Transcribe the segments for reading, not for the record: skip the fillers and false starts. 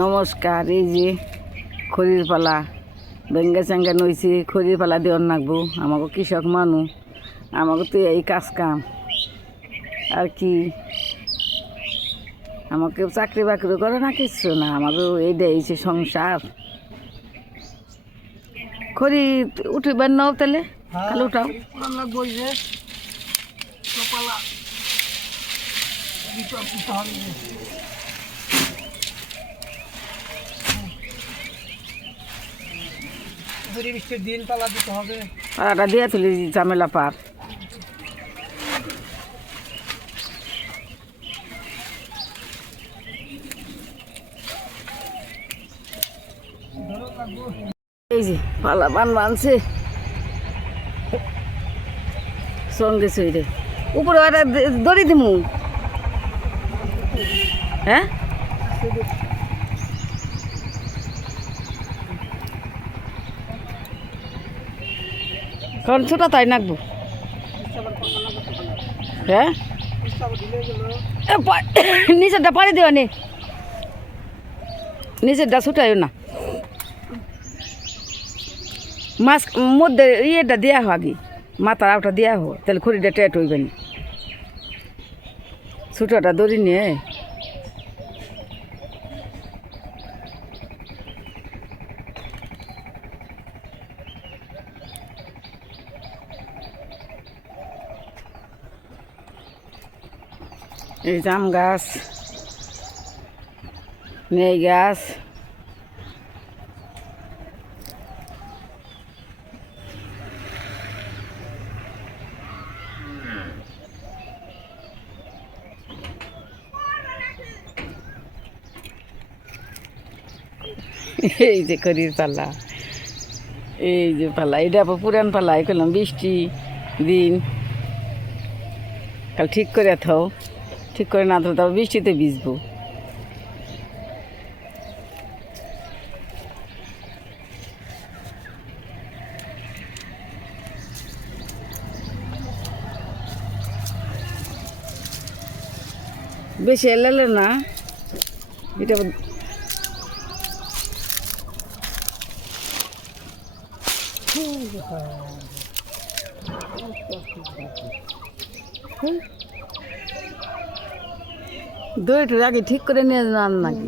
নমস্কার। এই যে খড়ির পালা বেঙ্গা চেঙ্গা নইছে, খড়ির পালা দেওয়ার নাকবো। আমাকে কৃষক মানুষ, আমাকে তো এই কাজ কাম আর কি। আমাকে চাকরি বাকরি করে না, কিচ্ছু না, আমাকে এই দিয়েছে সংসার। খড়ি উঠিবার নাও তাহলে কাল উঠাও। দিন পালা দিতে হবে, পালাটা দিয়ে তুলি ঝামেলা পার। এই যে পালা বানছে সঙ্গে সইরে উপরে একটা দড়ি দিমু। হ্যাঁ, কারণ ছোটা তাই নাকবো। হ্যাঁ, নিচেরটা পানি দেওয়া নে, নিচেরটা ছুটাইও না। মাছ মধ্যে ইয়েটা দেওয়া হয় আগে, মাথার আউটা দেওয়া হয়, তাহলে খড়িটা টেট হইবে না। ছোটোটা দড়ি নিয়ে এই জাম গাছ, নেই গাছ, এই যে খড়ির পালা, এই যে পালা, এটা পুরান পালা। করলাম বৃষ্টি দিন, কাল ঠিক করে থাও, ঠিক করে না থাও তারপর বৃষ্টিতে ভিজবো। বেশি এলালে না এটা। দইটার আগে ঠিক করে নিয়ে যান নাকি।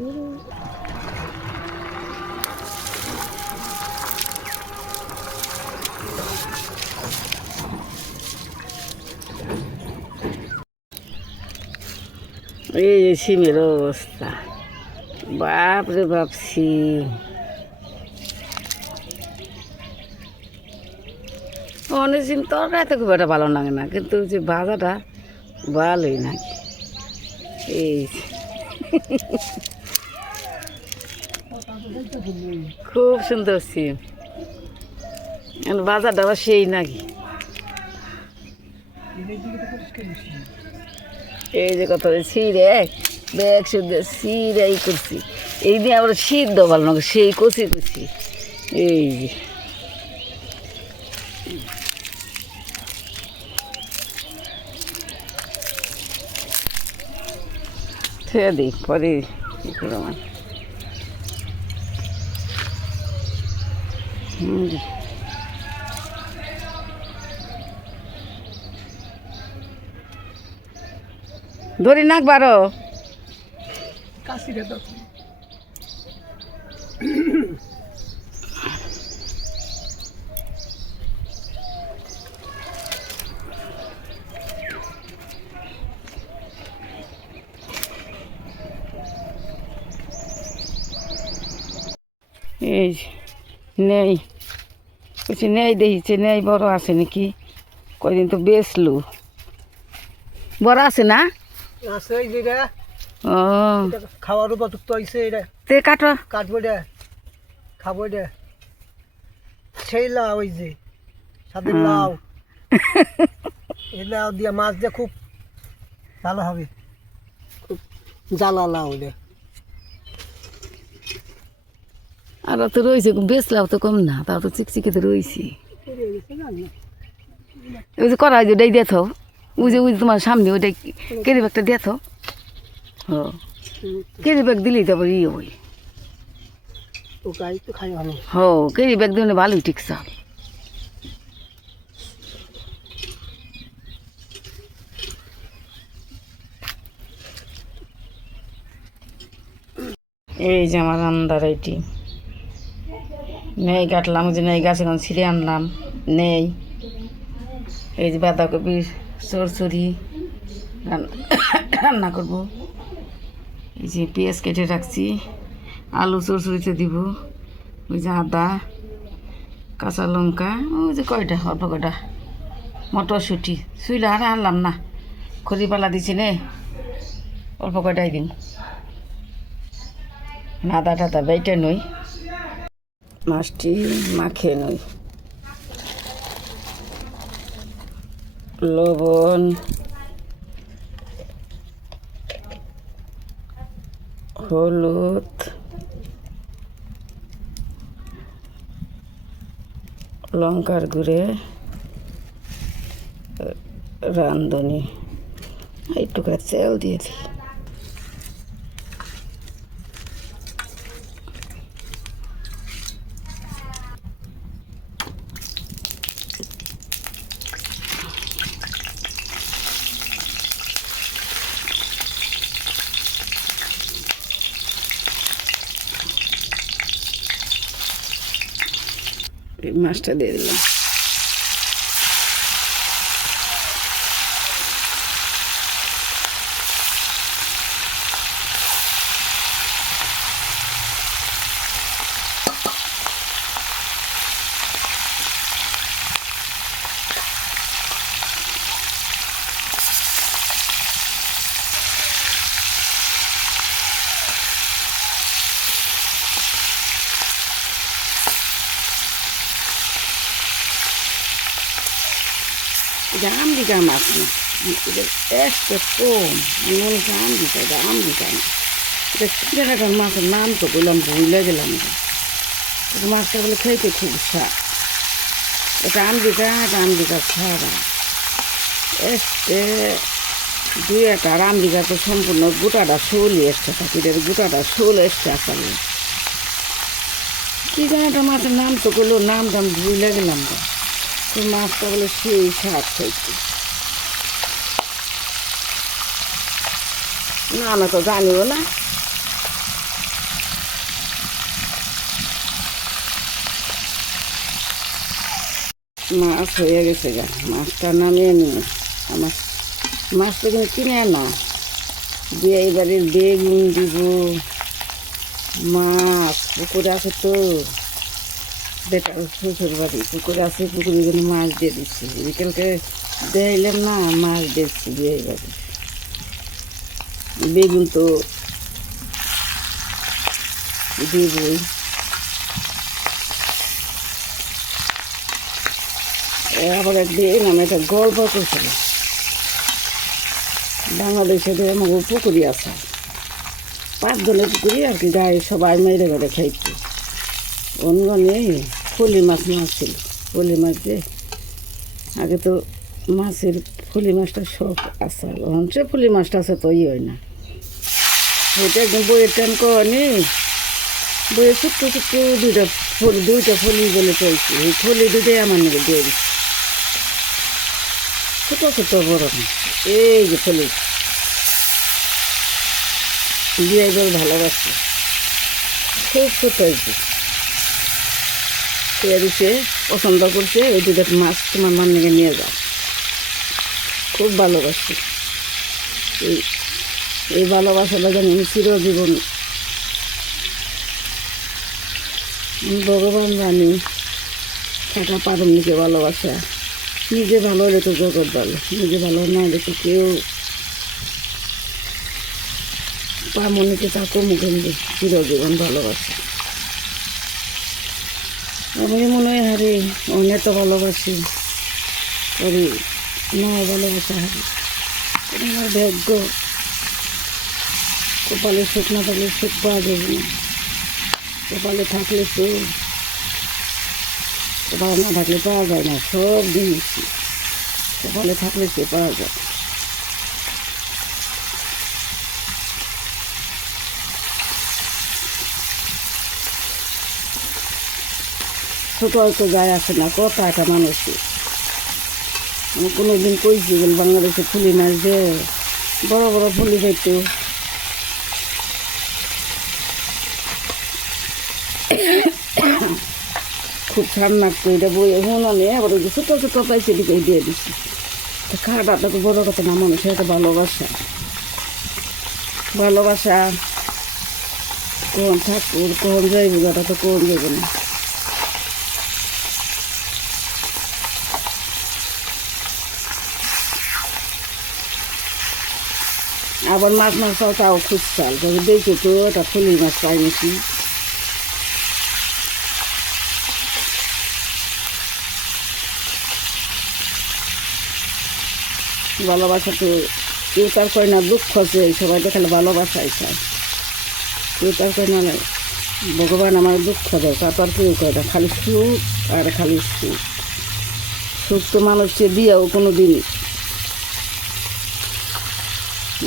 এই যে সিমের অবস্থা, বাপরে বাপ সিম। অনেক সিম তরকারিতে খুব একটা ভালো লাগে না, কিন্তু যে ভাজাটা ভালোই নাকি। এই খুব সুন্দর সিম, বাজারটা আবার সেই নাকি। এই যে কত ছিঁড়ে ব্যাগ শুদ্ধ ছিঁড়ে এই করছি, এই দিয়ে আবার সিদ্ধ ভালো না, সেই কচি কচি। এই যে ছেড়ে দিই পরে কি করে আমার। ধরি নাক বারো কাশিরে তো এই নেই কিছু নেই, দেখিছে নেই বড় আছে নাকি। কয়দিন তো বেচলু, বড় আছে না। আছে এই যে ও খাওয়ার উপযুক্ত হয়েছে, এটা তে কাটো, কাটবো রে, খাবো রে। সেই লাউ, ওই যে সাথে লাউ, এই লাউ দিয়ে মাছ দিয়ে খুব ভালো হবে, খুব জ্বালা লাউ রে। আর তো রয়েছে বেচলাও তো কম না, তাও তো চিকচিকে তো রয়েছে। ওই যে করা হয় ওটাই দেখো, ওই যে তোমার সামনে ওইটাই কেড়ে একটা দেখো। ও কেজি ব্যাগ দিলেই তারপর ইয়ে হই তো গাই তো খাই ভালো হো কেজি ব্যাগ দিলে ভালোই ঠিক চাল এই যে আমার আন্দার এটি নেই কাটলাম যে নেই গাছ এখন ছিঁড়ে আনলাম নেই এই যে বাঁধাকপির চরচড়ি রান্না করবো এই যে পেঁয়াজ কেটে রাখছি আলু চরচড়িতে দিব ওই যে আদা কাঁচা লঙ্কা ওই যে কয়টা অল্প কয়টা মটরশুঁটি শুইলে আর আনলাম না খড়িপালা দিছি নে অল্প কয়টাই দিন আদা টাদা বেটে নই মাছটি মাখে নই লবণ হলুদ লঙ্কার গুঁড়ে রাঁধুনি একটু করে তেল দিয়ে দিই এই মাছটা দিয়ে দিলাম এটা আমরিকা মাছ না এটা একটা কম মনে হচ্ছে আমরিকা এটা আমরিকা না এটা চিটাগাটার মাছের নাম তো বললাম ভুলে গেলাম এটা মাছটা বলে খেতে খুব স্বাদ এটা আমরিকা ছাড়া এসে দুই একটা আর আমরিকা তো সম্পূর্ণ গোটাটা শোলই এসছে থাকে এটা গোটাটা শোল এসছে আসলে কি জানি একটা মাছের নাম তো করলো নামটা আমি ভুলে গেলাম না তো মাছটা বলে সেই স্বাদ খাইছি না আমি তো জানিও না মাছ হয়ে গেছে গা মাছটা নামিয়ে নিয়ে আমার মাছটা কিন্তু কিনে না দিয়ে এবারের বেগুন দিব মাছ পুকুরে আছে তো বেটা শ্বশুর বাড়ি পুকুরে আছে পুকুরে জন্য মাছ দিয়ে দিচ্ছি বিকেলকে দেখলাম না মাছ দিচ্ছি দিয়ে এবারে বেগুন তো দিবই আবার একদিন আমি একটা গল্প করছিল বাংলাদেশে আমাকে পুকুরি আছে 5 জনের পুকুরি আর কি গায়ে সবাই মেরে ঘরে খাইছে অনগনে ফলি মাছ ছিল ফলি মাছ যে আগে তো মাছের ফলি মাছটা সব আছে সে ফলি মাছটা আছে তো হয় না ওইটা একদম বইয়ের টান কনি বইয়ের ছোট্ট ছোট্ট দুইটা ফলি বলে চলছে ওই ফলি দুটোই আমার নাকি দিয়ে দিচ্ছে ছোটো ছোটো বড় এই যে ফলি দিয়ে এবার ভালোবাসছে খুব ছোট হয়েছে দিছে পছন্দ করছে ওই দুটো মাছ তোমার মান নাকি নিয়ে যাও খুব ভালোবাসি এই ভালোবাসাটা জানি চিরজীবন ভগবান জানি থাকা পারম নিজে ভালোবাসা নিজে ভালো হলে তো জগৎ ভালো নিজে ভালো না দেখে কেউ পামনিকে তাকে মুখে চিরজীবন ভালোবাসা আমি মনে হয় হারে অনেক তো ভালোবাসি করি না ভালোবাসা হারে আমার ভাগ্য কপালে সুখ না থাকলে সুখ পাওয়া যাবে না কপালে থাকলে সুখ কপালে না থাকলে পাওয়া যায় না সব জিনিস কপালে থাকলে সে পাওয়া যায় ছোটো হয়তো যায় আসে না কত একটা মানুষই আমি কোনোদিন কইছি বল বাংলাদেশে ফুলি মাছ যে বড় বড় ফুলি খাইতো খুব ঠান্ডা করে বই হুনানে আবার ওই যে ছোটো ছোটো পাইছে দিকে দিয়ে দিছি তা খাওয়াটা তো বড় কথা না মানুষের একটা ভালোবাসা ভালোবাসা কখন ঠাকুর কখন যাইব ওটা তো কখন যাইব না আবার মাছ মাছটাও তাও খুঁজছাল তবে দেখে তো ওটা ফুলি মাছ পাই নাকি ভালোবাসা তো কেউ তার কয় না দুঃখ আছে সবাই দেখালে ভালোবাসাই চায় কেউ তার কয় না ভগবান আমার দুঃখ দেয় তা তার কেউ কয় না খালি সুখ আর খালি সুখ সুখ তো মানুষকে দিয়েও কোনো দিন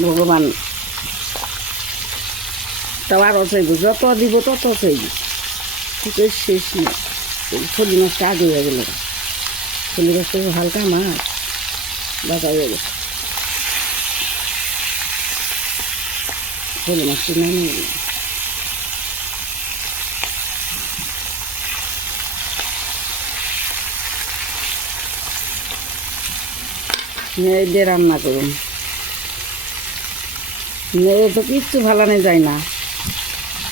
ভগবান তাও আরও চাইব যত দিব তত চাইব সুখের শেষ নেই ফলি মাছটা আগে হয়ে গেল ফলি মাছটা হালকা মাছ বাজা হয়ে গেছে ফলি মাছটি নামিয়ে গেল মেয়ে দিয়ে রান্না করুন মেয়ে তো কিচ্ছু ভালানো যায় না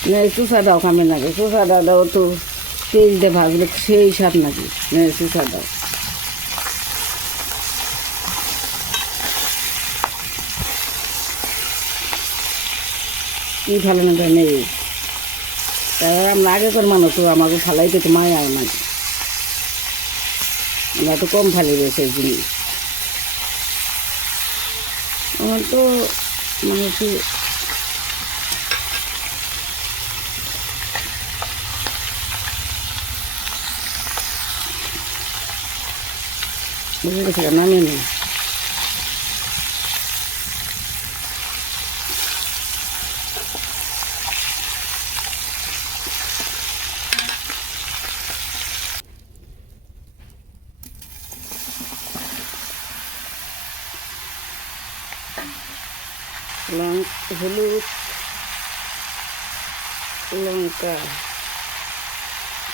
মেয়ে চুষা দাও খামে নাকি চুষা দাও তো তেল দিয়ে ভাজলে সেই স্বাদ নাকি মেয়ে চুষা দাও কি ফালানো যায় নেই তারপর আমরা আগেকার মানুষ তো আমাকে ফালাইতে তো মায়া নাকি আমরা তো কম ফালি রয়েছে জিনিস আমার তো মানে কি বুঝে গেছে নামে নেই হলুদ লঙ্কা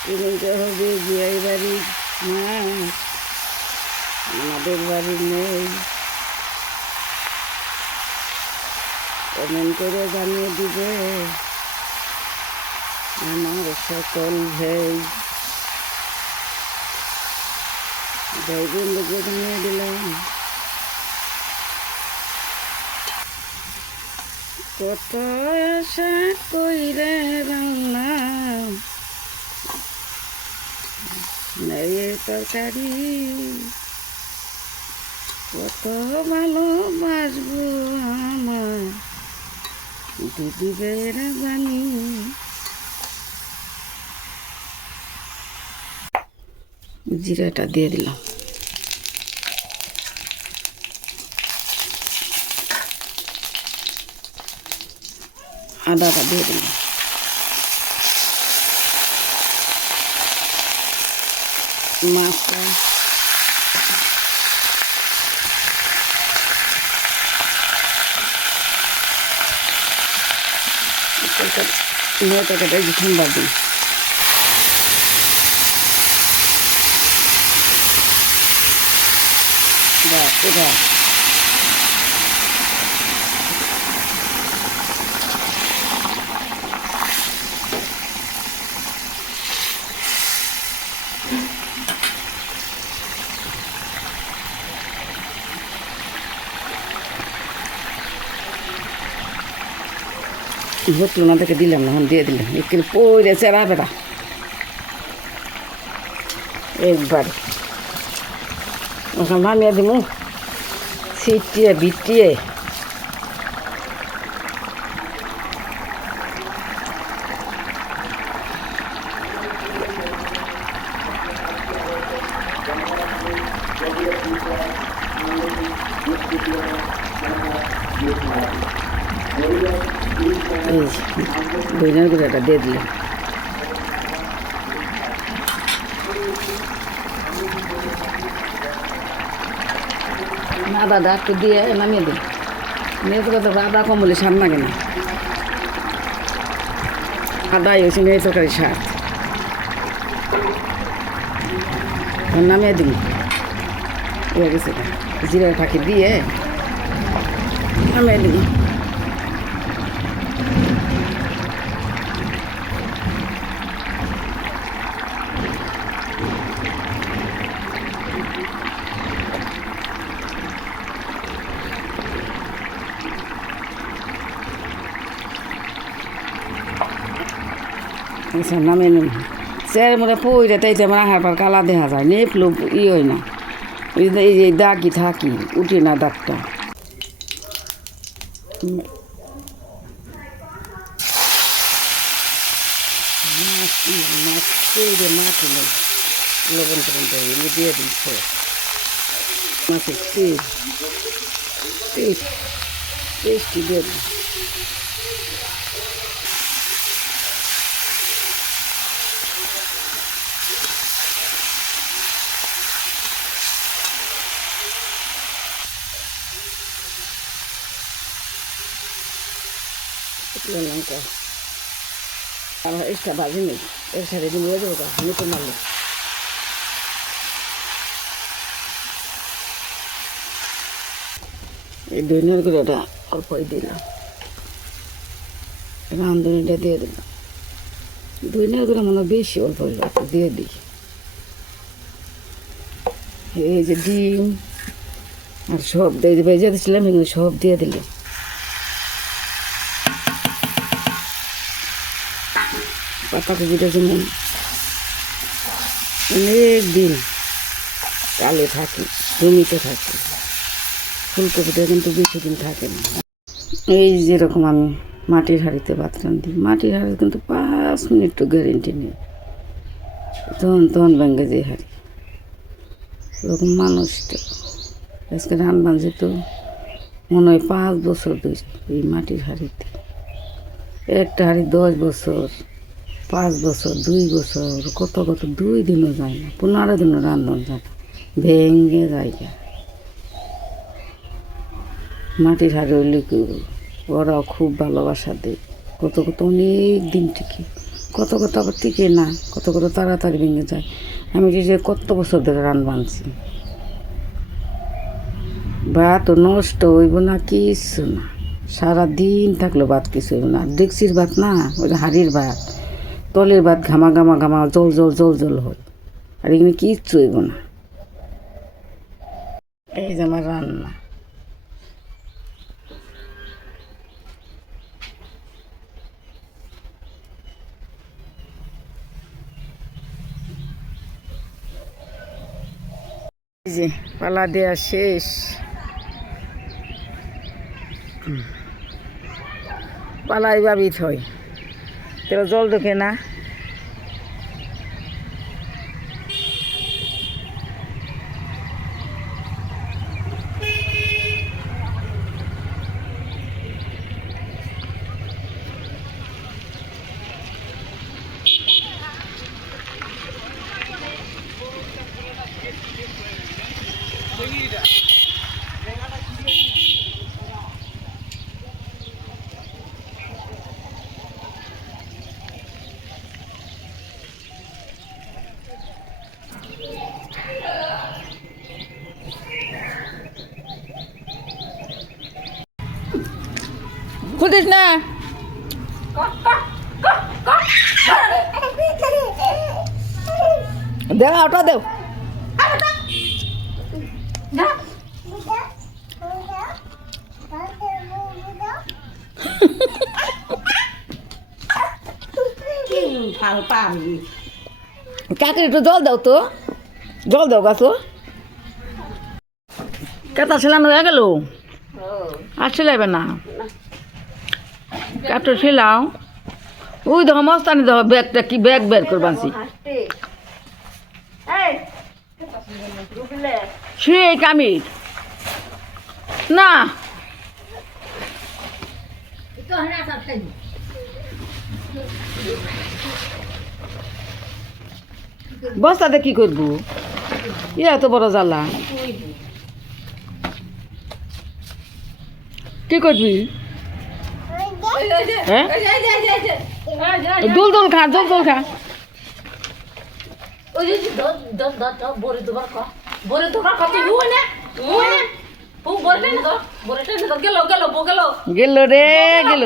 কিনতে হবে বিয়ে বাড়ির মাছ আমাদের বাড়ি নেই কমেন্ট করে জানিয়ে দিবে আমার সকল ভাই বন্ধুকে জানিয়ে দিলাম কত আশা কইরে রান্না নেই তরকারি কত ভালোবাসবো আমার দিদি বেড়া জানি জিরাটা দিয়ে দিলাম আদাটা দিয়ে দিলাম মাছটা মেয়েটাকে ঠান্ডা দিই পুরা হতলো না থেকে দিলাম না দিয়ে দিলাম একটু পরে চেরা বেড়া একবার ওখানে নামিয়ে দিব ছিটিয়ে বিটিয়ে ধনিয়ার গুঁড়াটা দিয়ে দিলাম আদাটা একটু দিয়ে নামিয়ে দিই মেয়ের কথা আদা কম বলে স্বাদ লাগে না আদাই হয়েছে মেয়ে তরকারি স্বাদ নামিয়ে দিই হয়ে গেছে জিরার ফাঁকি দিয়ে নামিয়ে দিই নামে চেয়ারের মধ্যে পইরে তাইতে আমার আহার পর কালা দেখা যায় নেপলো হয় না এই যে দাগি থাকি উঠে না দাগটা মাছ মাছ লবণ টবণ দিয়ে দিচ্ছে মাছের টেস্টি দিয়ে দিই লঙ্কা আর এক্সট্রা ভাজি নেই এর সাথে দিয়ে নিয়ে যাবো নতুন মারলে এই দইনের গুঁড়োটা অল্পই দিলাম রাঁধুনিটা দিয়ে দিলাম দইনের গুঁড়ো মনে বেশি অল্প দিয়ে দিই এই যে ডিম আর সব দিয়ে ভেজে দিয়েছিলাম এগুলো সব দিয়ে দিলাম পাতাকপিটা যেমন অনেক দিন কালে থাকে জমিতে থাকে ফুলকপিটা কিন্তু বেশি দিন থাকে না এই যেরকম আমি মাটির হাঁড়িতে ভাত রাঁধি মাটির হাঁড়ি কিন্তু 5 মিনিট তো গ্যারেন্টি নেই তখন ভেঙে যে হাঁড়ি এরকম মানুষটা আজকে রান্না যেত মনে হয় 5 বছর ধরে এই মাটির হাঁড়িতে একটা হাঁড়ি 10 বছর 5 বছর 2 বছর কত 2 দিনও যায় না 15 দিনও রান্ধন যায় ভেঙে যায় মাটির হাঁড়ি হইলে ওরাও খুব ভালোবাসা দেয় কত অনেক দিন টিকে কত আবার টিকে না কত তাড়াতাড়ি ভেঙে যায় আমি যে কত বছর ধরে রান বানছি ভাত নষ্ট হইব না কিছু না সারাদিন থাকলো ভাত কিছু হইব না ডেকচির ভাত না ওই হাঁড়ির ভাত তলের ভাত ঘামা জল হয় আর এখানে কিচ্ছু হইব না এই যে আমার রান্না এই যে পালা দেওয়া শেষ পালা এইভাবেই হয় তেল জল ঢোকে না খুঁটিস না দেও ওটা দেও কাকে একটু জল দাও তো জল দাও গাছো কেতা ছিলানো হয়ে গেল আর ছিলাইবে না কাটো ছিলাও ওই দেখো মস্তানি দেখো ব্যাগটা কি ব্যাগ বের করে বানছি সে কামির না বস্তাতে কি করবো ইয়া এত বড় জ্বালা কি করবি হ্যাঁ দোল দোল খা দোল দোল খা গেল রে গেল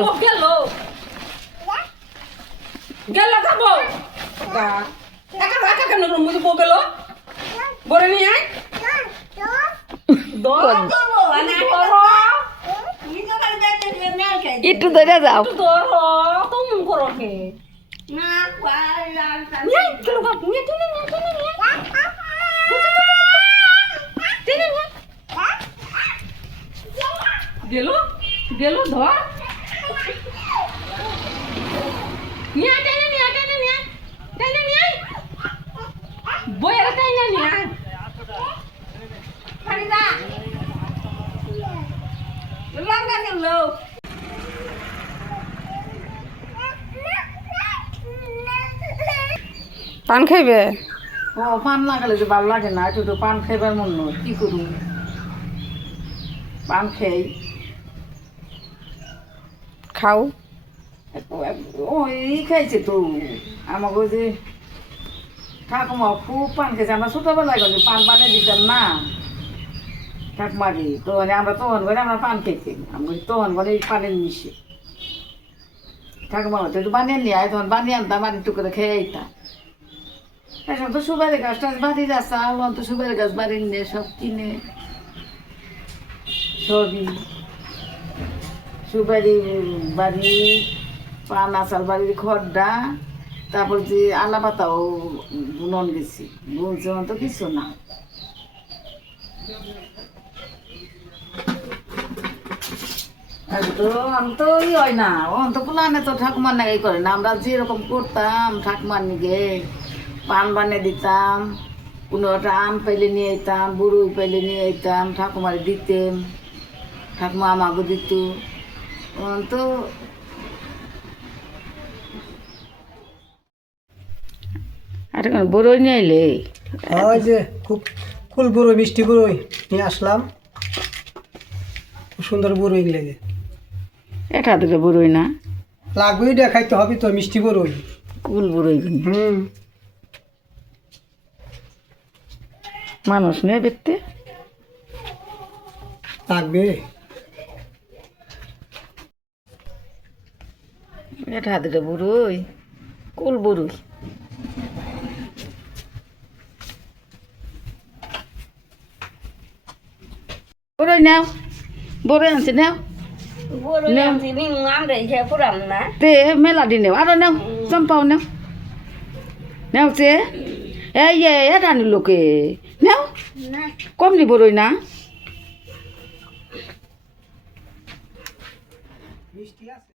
গেল খাবো একা একা কেন মুঝে বউ গেল বলে নিয়ে আয় একটু ধরে যাও তুমি করো কে গেল গেল ধর নিয়ে টেনে নিয়ে টেনে নিয়ে টেনে নিয়ে বইয়ের টেনে নিয়ে ফারিদা লঙ্কা গেল পান খাইবে ও পান লাগালে যে ভালো লাগে না একটু তো পান খাইবার মন নয় কি করুন পান খেয়ে খাও ও এই খাইছে তো আমাকে ওই যে ঠাকুমা খুব পান খেয়েছে আমরা ছোটবেলায় গেলে পান বানিয়ে দিতাম না ঠাকুমারি তো আমরা তখন করে আমরা পান খেয়েছি আমরা তখন করে পানের মিশে ঠাকুমা হতো একটু বানিয়ে নিয়ে আয় তখন বানিয়ে আনতাম আর একটু করে খেয়ে আইতাম এখন তো সুপারি গাছ টাছ বাড়ির আছে আলন তো সুপারি গাছ বাড়ির নিয়ে সব কিনে সবই সুপারি বাড়ি পান আচার বাড়ির খড়ডা তারপর যে আলা পাতাও বুনন গেছি বুনছে তো কিছু না তো ই হয় না তো পুলানে তো ঠাকুমার নাগাই করে না আমরা যেরকম করতাম ঠাকুমার নিগে পান বানিয়ে দিতাম কোনো একটা আম পাইলে নিয়ে যেতাম বুড়ুই পাইলে নিয়ে যেতাম ঠাকুমার দিতাম ঠাকুমা আমাকে দিত তো আর বড়ই নিয়ে এলে ওই যে খুব ফুল বড়ই মিষ্টি বড়ই নিয়ে আসলাম খুব সুন্দর বড়ই লেগে এটা দুটো বড়ই না লাগবে এটা খাইতে হবে তো মিষ্টি বড়ই কুল বড়ই মানুষ নেই দেখতে লাগবে এটা দুটো বড়ই কুল বড়ই বড়ই নাও বড়ই আনছি নাও তে মেলা দিনে আরো নাও চম্পাও নাও নাও চে এই এটা নিল কে নাও কমলি বড়ই না মিষ্টি আছে